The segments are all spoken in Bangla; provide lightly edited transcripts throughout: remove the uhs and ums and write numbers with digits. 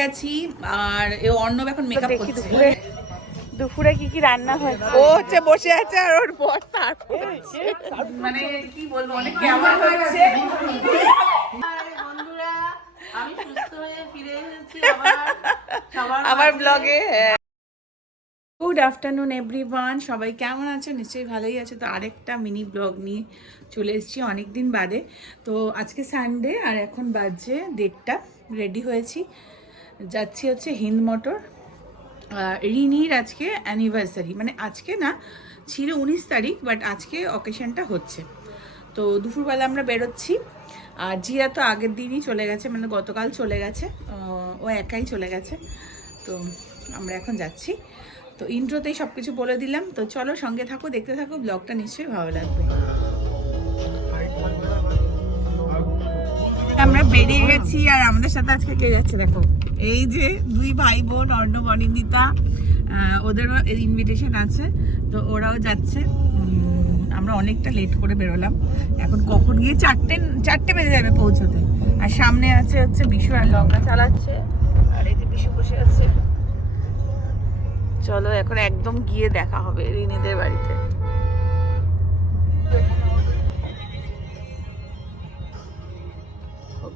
গেছি আর অর্ণব এখন মেকআপ করছে। দুপুরে কি কি রান্না হয়েছে? ও হচ্ছে বসে আছে আর ওর বর তার মানে কি বলবো, অনেক কেমন হচ্ছে। বন্ধুরা, আমি সুস্থ হয়ে ফিরে এসেছি আমার ব্লগে। গুড আফটারনুন এভরিওয়ান, সবাই কেমন আছো? নিশ্চয়ই ভালোই আছে। তো আরেকটা মিনি ব্লগ নিয়ে চলে এসেছি অনেক দিন বাদে। তো আজকে সানডে আর এখন বাজে 1:30। রেডি হয়েছি, যাচ্ছি হচ্ছে হিন্দ মোটর। রিনির আজকে অ্যানিভার্সারি, মানে আজকে না, ছিল 19 তারিখ, বাট আজকে অকেশনটা হচ্ছে। তো দুপুরবেলা আমরা বেরোচ্ছি। আর জিয়া তো আগের দিনই চলে গেছে, মানে গতকাল চলে গেছে, ও একাই চলে গেছে। তো আমরা এখন যাচ্ছি। তো ইন্ট্রোতেই সব কিছু বলে দিলাম। তো চলো সঙ্গে থাকো, দেখতে থাকো, ব্লগটা নিশ্চয়ই ভালো লাগবে। আমরা বেরিয়ে গেছি আর আমাদের সাথে আজকে কে যাচ্ছে দেখো, এই যে দুই ভাই বোন অর্ণব অনিন্দিতা, ওদেরও ইনভিটেশন আছে, তো ওরাও যাচ্ছে। আমরা অনেকটা লেট করে বেরোলাম, এখন কখন গিয়ে 4টে বেজে যাবে পৌঁছতে। আর সামনে আছে হচ্ছে বিশু আর লঙ্কা চালাচ্ছে, আর এই যে বিশু বসে আছে। চলো এখন একদম গিয়ে দেখা হবে রিনিদের বাড়িতে।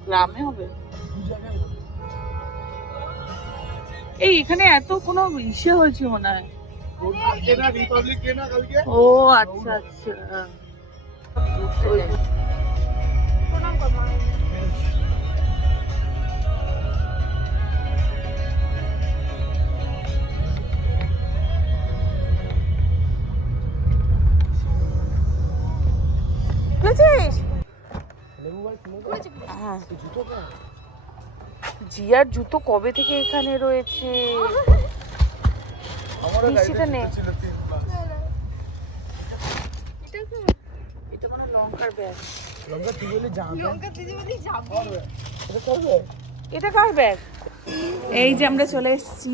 গ্রামে হবে এই, এখানে এত কোনো ইসে হয়েছে মনে হয়। ও আচ্ছা আচ্ছা। জিয়ার জুতো কবে থেকে এখানে রয়েছে? লঙ্কার ব্যাগ। এটা কার ব্যাগ? এই যে আমরা চলে এসেছি।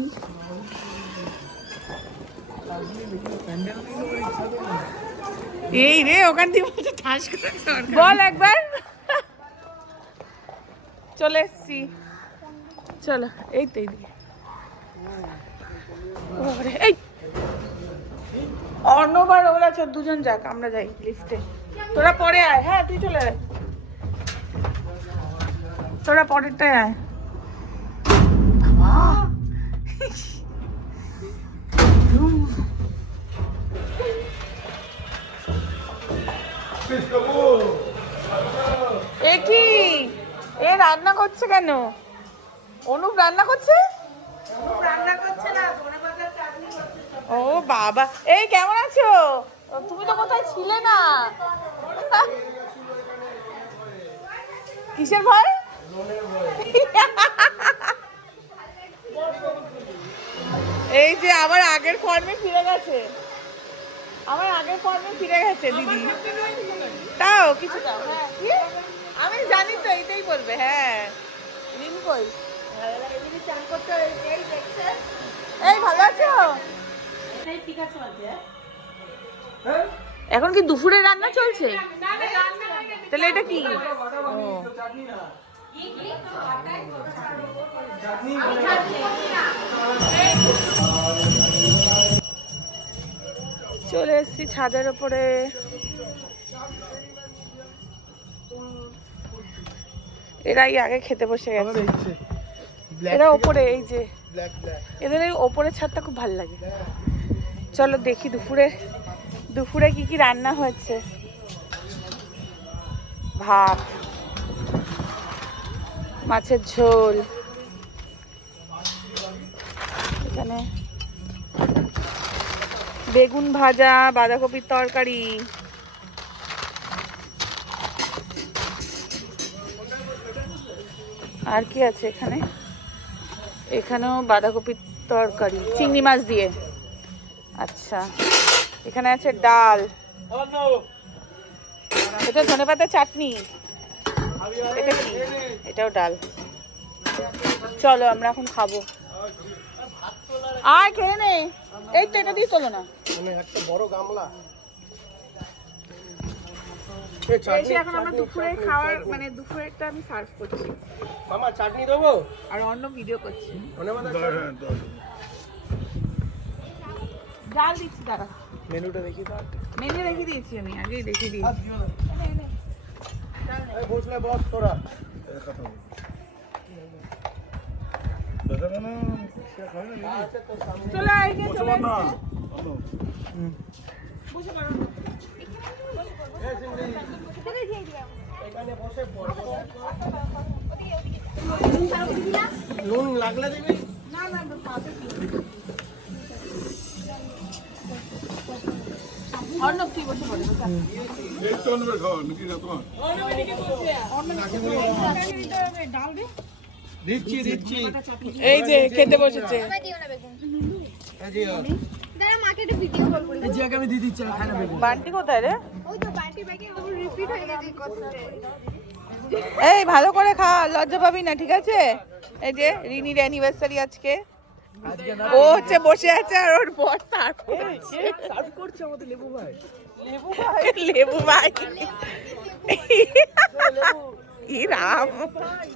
এই রে, ওখান থেকে বল একবার। চলে এসেছি, চলো। এই তো এইদিকে। এই অর্ণব আর ওরা দুজন যাক, আমরা যাই লিফটে। তোরা পরে আয়। হ্যাঁ তুই চলে আয়, তোরা পরেরটায় আয়। এ কি, এ রান্না করছে কেন? অনুপ রান্না করছে? ও বাবা, এই কেমন আছো? তুমি তো কোথায় ছিলে না? কিসের ভয়? এই যে আমার আগের ফর্মে ফিরে গেছে, আমার আগের ফর্মে ফিরে গেছে দিদি। তাও কিছুটা, হ্যাঁ আমি জানি তো, এইটাই বলবে। হ্যাঁ রিন কই? এই ভালো আছো? এখন কি দুপুরে রান্না চলছে? তাহলে এটা কি? চলে এসছি ছাদের উপরে। এরাই আগে খেতে বসে গেছে, এরা ওপরে। এই যে এদের এই ওপরের ছাদটা খুব ভালো লাগে। চলো দেখি দুপুরে কি কি রান্না হয়েছে। ভাত, মাছের ঝোল, এখানে বেগুন ভাজা, বাঁধাকপির তরকারি, আর কি আছে এখানে? এখানেও বাঁধাকপির তরকারি চিংড়ি মাছ দিয়ে। আচ্ছা, এখানে আছে ডাল, এটা ধনেপাতার চাটনি, এটা কি? এটাও ডাল। চলো আমরা এখন খাবো। আর খেয়ে নে, এই তো এটা দিয়ে তোলো না। একটা বড় গামলা। এসে এখন আমরা দুপুরে খাওয়ার মানে দুপুরেরটা আমি সার্ভ করছি। মামা চাটনি দেবো? আর অন্য ভিডিও করছি। ডাল দিচ্ছি দাঁড়া। মেনুটা দেখি তো। মেনু রেখে দিয়েছি আমি, আগেই দেখিয়ে দিয়েছি। বসলে বস তোরা। চলে আয় যে চলে আসছে। বসে পড়ো। এখানে বসে পড়ো। নুন লাগলে দিবি? না না পাবে কি। অর্ণব তুই বসে পড়ে বসে। এই তো অন্য খাওয়া নাকি না তোমার? ডাল দে। দিচ্ছি দিচ্ছি। এই যে খেতে বসেছে। আমি দিয়ে দিচ্ছি খাই না বেগুন। বান্টি কোথায় রে? এই ভালো করে খা, লজ্জা পাবি না, ঠিক আছে? এই যে রিনির অ্যানিভার্সারি আজকে। ও হচ্ছে বসে আছে আর ওর বর সার্ভ করছে আমাদের লেবু ভাই। লেবু ভাই ই রাম।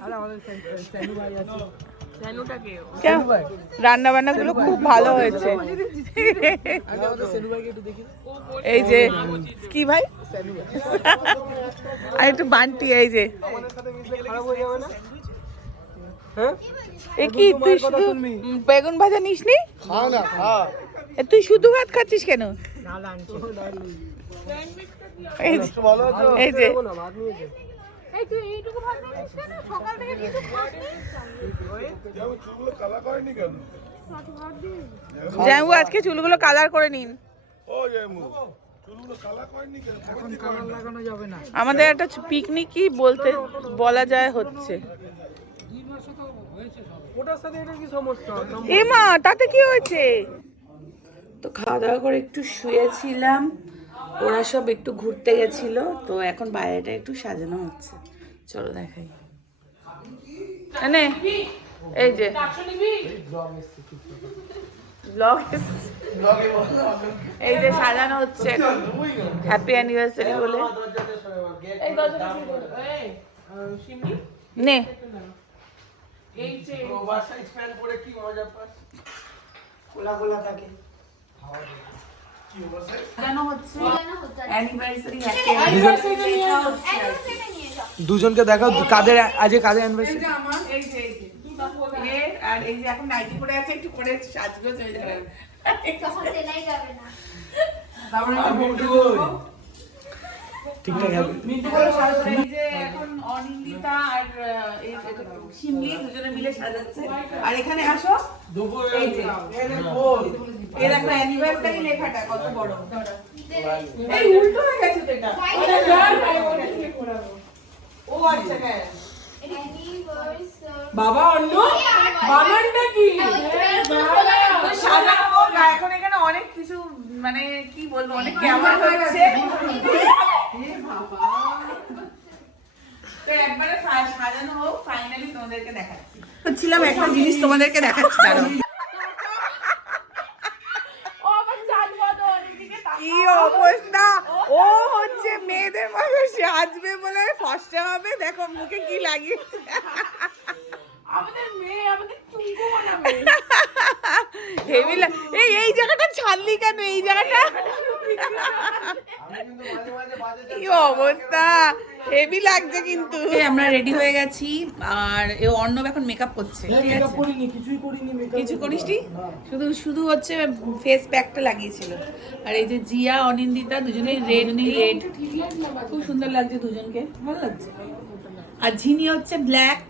আর আমাদের স্যানু ভাই আছে। রান্না বান্না গুলো খুব ভালো হয়েছে। আগে আমাদের স্যানু ভাইকে একটু দেখি। এই যে কি ভাই আর একটু বান্টি। এই যে আমাদের সাথে মিশলে খারাপ হয়ে যাবে না? হ্যাঁ? এ কি তুই শুধু বেগুন ভাজা নিসনি? খা না খা। তুই শুধু ভাত খাচ্ছিস কেন? ডাল আনছি। এই যে একটু ভালো আছে? এই যে না ভাত নিয়েছে। এই তুই এইটুকু ভাত নিস কেন? সকাল থেকে কিছু খাসনি? যেমন চুলগুলো কালা করেনি কেন? জামু আজকে চুলগুলো কালার করে নিন। ও জামু চুলগুলো কালা করেনি কেন? এখন কালার লাগানো যাবে না। আমাদের একটা পিকনিকই বলতে বলা যায় হচ্ছে। ওটার সাথে এটা কি সমস্যা? এ মা তাতে কি হয়েছে? তো খাওয়া দাওয়া করে একটু শুয়েছিলাম, ওরা সব একটু ঘুরতে গেছিল, তো এখন বাইরেটা একটু সাজানো হচ্ছে। চলো দেখাই। এই যে ব্লগ এই যে সাজানো হচ্ছে হ্যাপি অ্যানিভার্সারি বলে। নে এই যে ওভারসাইজ প্যান্ট পরে কি মজা পাস? খোলা খোলা থাকে। সাজানো হচ্ছে অ্যানিভার্সারি হ্যাপি অ্যানিভার্সারি। দুজনকে দেখাও কাদের আজ কাদের অ্যানিভার্সারি। এই যে আর এই যে এখন নাইটি পরে আছে, একটু পরে সাজগোজ হয়ে যাবে। ঠিকঠাক হবে। এই যে এখন অনিন্দিতা আর শিমলি দুজনে মিলে সাজাচ্ছে। আর এখানে আসো, এই যে এর একটা অ্যানিভার্সারি লেখাটা কত বড়। এই উল্টো হয়ে গেছে তো এটা। ও আচ্ছা হ্যাঁ বাবা অন্য বানানটা কি? সাজানো না, এখন এখানে অনেক কিছু মানে কি বলবো, অনেক ক্যামেরা হচ্ছে। তো একবারে সাজানো হোক, ফাইনালি তোমাদেরকে দেখাচ্ছি। ছিলাম একটা জিনিস তোমাদেরকে দেখাচ্ছি। দাঁড়াও কি অবস্থা, ও হচ্ছে মেয়েদের মতো সাজবে বলে ফার্স্টে হবে। দেখো মুখে কি লাগিয়েছে। আমাদের মেয়ে আমাদের চুঙ্গু বানাবে। হেভি এই জায়গাটা ছাড়লি কেন? এই জায়গাটা কি অবস্থা, হেভি লাগছে কিন্তু। আমরা রেডি হয়ে গেছি আর এ অর্ণব এখন মেকআপ করছে। ঠিক আছে, কিছু করিসনি, শুধু হচ্ছে ফেস প্যাকটা লাগিয়েছিল। আর এই যে জিয়া অনিন্দিতা দুজনেই রেড, খুব সুন্দর লাগছে দুজনকে, ভালো লাগছে। আর ঝিনি হচ্ছে ব্ল্যাক,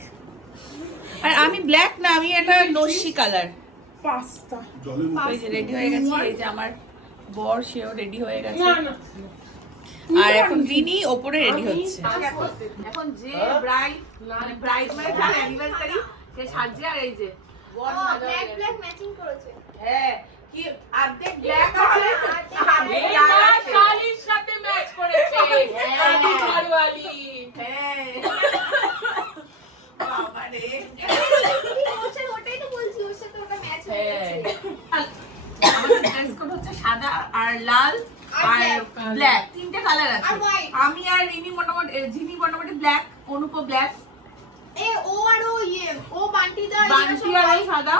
আর আমি ব্ল্যাক না, আমি এটা নস্যি কালার পাস্তা। এই যে রেডি হয়ে গেছি। এই যে আমার বর, সেও রেডি হয়ে গেছে। আর এখন রিনি ওপরে রেডি হচ্ছে। এখন যে ব্রাইড মানে যার অ্যানিভার্সারি সে সাজছে। আর এই যে বর ব্ল্যাক ম্যাচিং করেছে। হ্যাঁ কি অর্ধেক ব্ল্যাক আছে, অর্ধেক লাল আছে। শাড়ির সাথে ম্যাচ করেছে ঘরওয়ালি। হ্যাঁ বাবা রে, ওটাই তো বলছি, ওর সাথে ওটা ম্যাচ হয়ে গেছে। আমাদের ড্রেস কোড হচ্ছে সাদা আর লাল আর ব্ল্যাক, তিনটে তিনটে কালার আছে। আর white। আমি আর রিনি মোটামুটি ঝিনি মোটামুটি ব্ল্যাক, অনুপও ব্ল্যাক, ও আর ও ও বান্টিদা বান্টি আর ওই সাদা,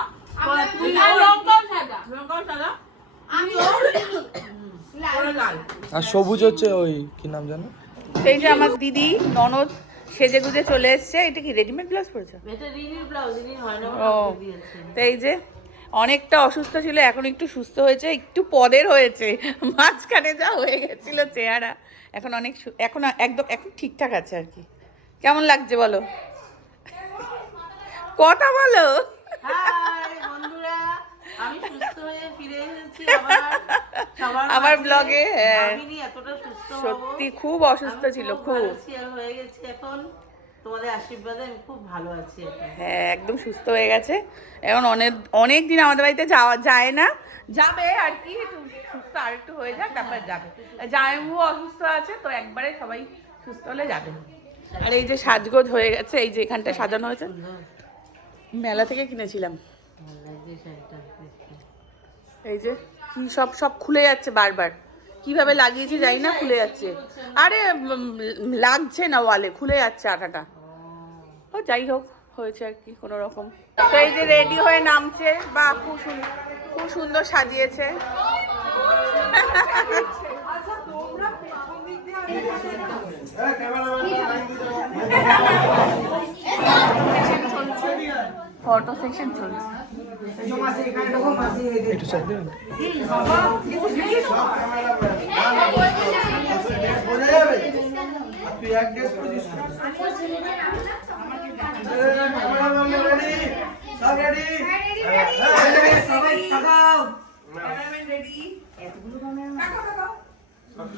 তুই আর লঙ্কাও সাদা। লঙ্কাও সাদা, আমি ওরা লাল। আর সবুজ হচ্ছে ওই কি নাম জানো? সেই যে আমার দিদি ননদ সেজে গুজে চলে এসছে। এটা কি রেডিমেড ব্লাউজ পরেছো? এটা রিনির ব্লাউজ, রিনির হয় না ও, তো এই যে অনেকটা অসুস্থ ছিল, এখন একটু সুস্থ হয়েছে, একটু পদের হয়েছে, মাঝখানে যা হয়ে গেছিল চেহারা, এখন অনেক এখন একদম এখন ঠিকঠাক আছে আর কি। কেমন লাগছে বলো, কথা বলো। হাই বন্ধুরা, আমি সুস্থ হয়ে ফিরে এসেছি আমার ব্লগে। হ্যাঁ, আমি এতটা সুস্থ হব সত্যি খুব অসুস্থ ছিল, খুব। হয়ে গেছে এখন, তোমাদের আশীর্বাদে আমি খুব ভালো আছি এখন। হ্যাঁ, একদম সুস্থ হয়ে গেছে এখন। অনেক দিন আমাদের বাড়িতে যাওয়া যায় না, যাবে আর কি, একটু সুস্থ আর একটু হয়ে যাক তারপর যাবে। জামাইবাবু অসুস্থ আছে, তো একবারে সবাই সুস্থ হলে যাবে। আর এই যে সাজগোজ হয়ে গেছে, এই যে এখানটা সাজানো হয়েছে, মেলা থেকে কিনেছিলাম। এই যে কি সব খুলে যাচ্ছে বারবার, কিভাবে লাগিয়েছি জানি না, খুলে যাচ্ছে। আরে লাগছে না ওয়ালে, খুলে যাচ্ছে আঠাটা। ও যাই হোক, হয়েছে আর কি কোনো রকম। তো এই যে রেডি হয়ে নামছে, বা খুব সুন্দর সাজিয়েছে। ফটো সেকশন চলছে। একটু সাইড দিন। তুই এক ড্রেস করেছিস সব রেডি সবাই তাকাও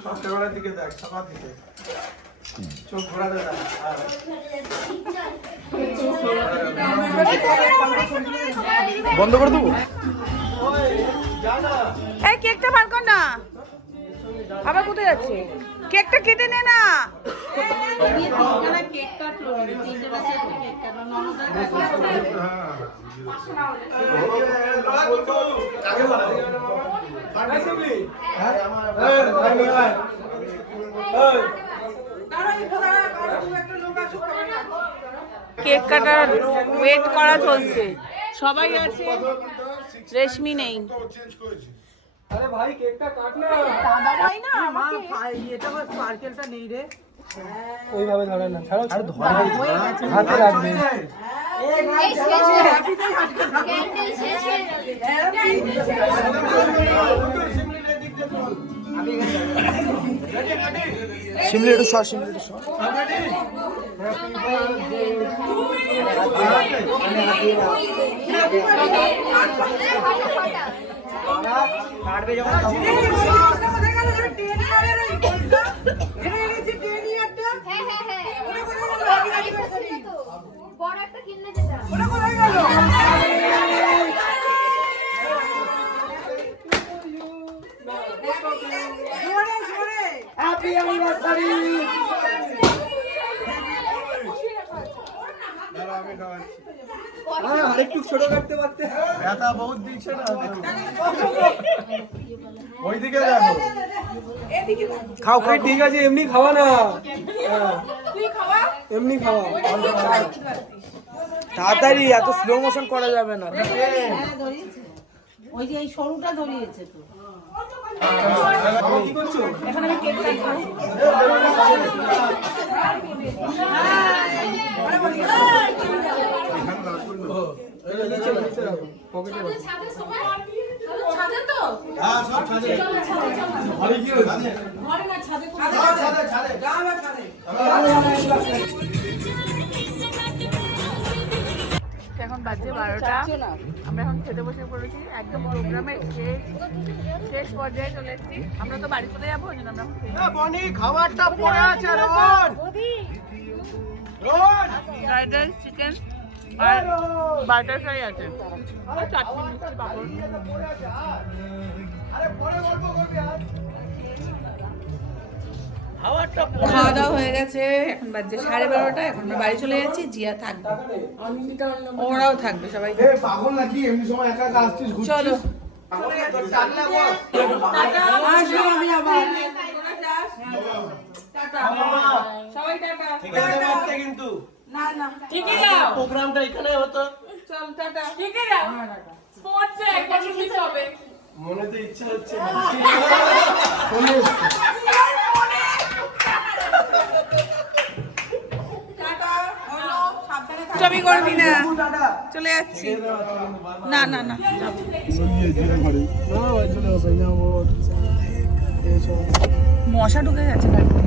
সব ক্যামেরার দিকে দেখ, সবার দিকে চোখ ঘোরাতে দেখ। বন্ধ করে দেবো। এই কেকটা বার কর না, আবার কোথায় যাচ্ছে? কেকটা কেটে নে না। কেক কাটলো, 3 বছর কেক কাটলো, ননদের কেক কাটার ওয়েট করা চলছে, সবাই আছে, রেশমি নেই। আরে ভাই কেকটা কাট না। দাদা ভাই না আমাকে এটা আমার স্পার্কেলটা নেই রে। ওইভাবে ধরে না, ছাড়ো ছাড়ো, ধরে হাতে রাখবে। এই শেষ হয়ে গেছে ক্যান্ডেল শেষ হয়ে গেছে শিমলি একটু সর, শিমলি একটু সর। কাটবে যখন বড় একটা কিনলে যেটা হ্যাপি অ্যানিভার্সারি। আরেকটু ছোট করতে পারতে, ব্যথা বহুত দিচ্ছে না। ওইদিকে দেখো, খাও খাই, ঠিক আছে, এমনি খাওয়া না, এমনি খাওয়া তাড়াতাড়ি, এত স্লো মোশন করা যাবে না। ওই যে এই সরুটা ধরিয়েছে তো। কি করছো? এখন আমি কেক কাটবো। ছাদে সময় ছাদে তো হ্যাঁ সব ছাদে। ঘরে কি হচ্ছে? ঘরে না, ছাদে ছাদে ছাদে যাবে ছাদে। এখন বাজছে 12টা, আমরা এখন খেতে বসে পড়েছি, একদম প্রোগ্রামের শেষ পর্যায়ে চলে এসেছি। আমরা তো বাড়ি চলে যাবো, ওই জন্য আমরা এখন খেয়ে নিই। বনি খাবারটা পড়ে আছে, রোড রোড ফ্রাইড রাইস, চিকেন আর বাটার ফ্রাই আছে, আর চাটনি, মিষ্টি, পাঁপড়। আরে পরে গল্প করবি আর খাওয়া দাওয়া হয়ে গেছে, এখন বাজছে 12:30। এখন আমরা বাড়ি চলে যাচ্ছি, জিয়া থাকবে, ওরাও থাকবে, সবাই এ পাগল নাকি এমনি সময় একা একা আসছিস ঘুরছিস? চলো। পাগল না তো, টাটা বস। আসবো আমি আবার। ঠিকই যাও প্রোগ্রামটা এখানে হতো। চল টাটা। ঠিকই যাও স্পোর্টসে একটা জিনিস হবে মনে তো ইচ্ছা হচ্ছে তুমি করবি না, চলে যাচ্ছি। না না না মশা ঢুকে গেছে বাড়িতে।